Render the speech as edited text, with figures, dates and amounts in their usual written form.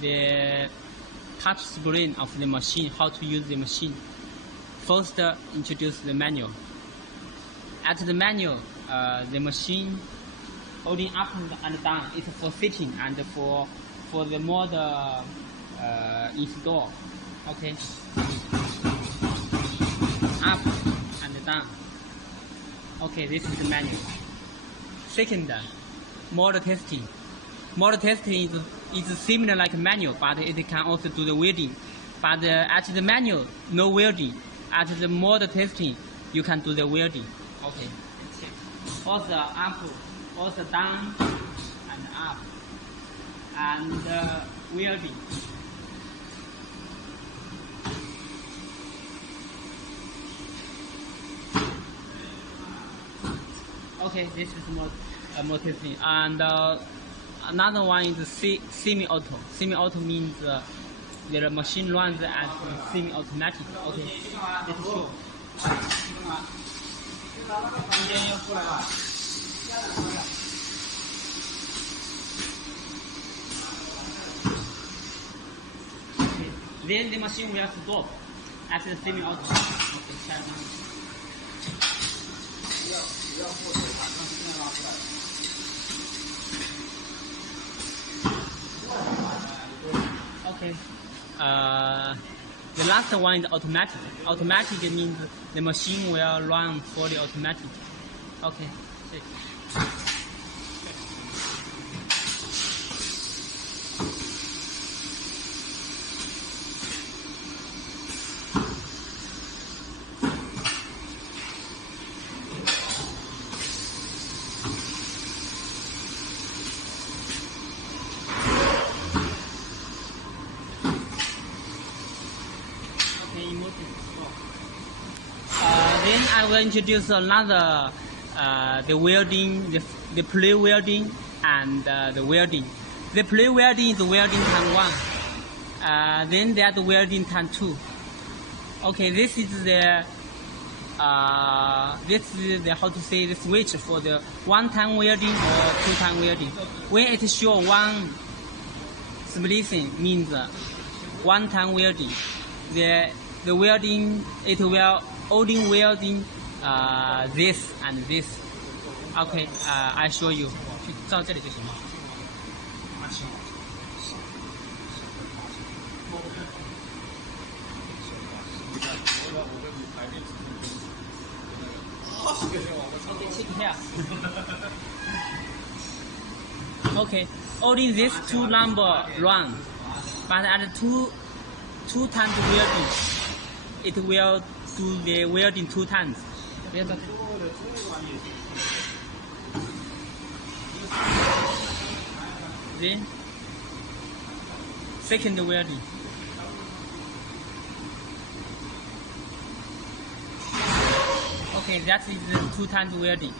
the touch screen of the machine, how to use the machine. First, introduce the manual. At the manual, the machine holding up and down is for sitting and for the mode install. Okay, up and down. Okay, this is the manual. Second, mode testing. Mode testing is similar like manual, but it can also do the welding. But at the manual, no welding. At the mode testing, you can do the welding. Okay. Also up, also down and up, and welding. Okay, this is more testing. And another one is semi-auto. Semi-auto means the machine runs as semi-automatic. Okay, let's show. Okay. Then the machine will stop at the semi-auto. Okay, okay. The last one is automatic. Automatic means the machine will run fully automatic. Okay. Then I will introduce another, the welding, the pre-welding and the welding. The pre-welding is welding time 1. Then there's welding time 2. Okay, this is the how to say, the switch for the 1-time welding or 2-time welding. When it shows 1 splitting means 1-time welding. The welding, it will only welding this and this. Okay, I show you. 照这里就行了。Okay, only these 2 number run, but at two times welding, it will do the welding 2 times. Then second welding. Okay, that is the 2 times welding.